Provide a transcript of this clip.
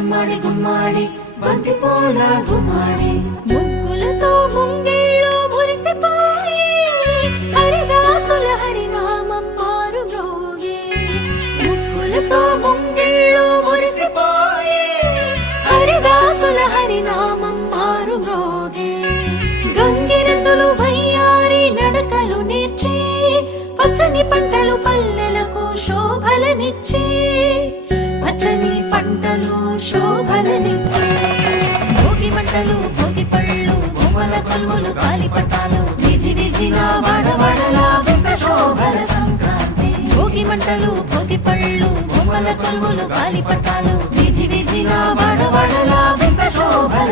గుమ్మాడి గుమ్మాడి బంతి పూల గుమ్మాడి ముగ్గులతో ముంగిళ్ళు మురిసిపోయి హరిదాసుల హరినామం మారు మ్రోగే. ముగ్గులతో ముంగిళ్ళు మురిసిపోయి హరిదాసుల హరినామం మారు మ్రోగే. గంగిరెద్దులు వయ్యారి నడకలు నేర్చి పచ్చని పంటలు పల్లెలకు శోభలనిచ్చి పచ్చని పంటలు శోభలనిచ్చి భోగి మంటలు భోగి పళ్ళు బొమ్మల కొలువులు గాలిపటాలు విధి విధిన వాడవాడలా వింత శోభల సంక్రాంతి. భోగి మంటలు భోగి పళ్ళు బొమ్మల కొలువులు గాలిపటాలు విధి విధిన వాడవాడలా వింత శోభల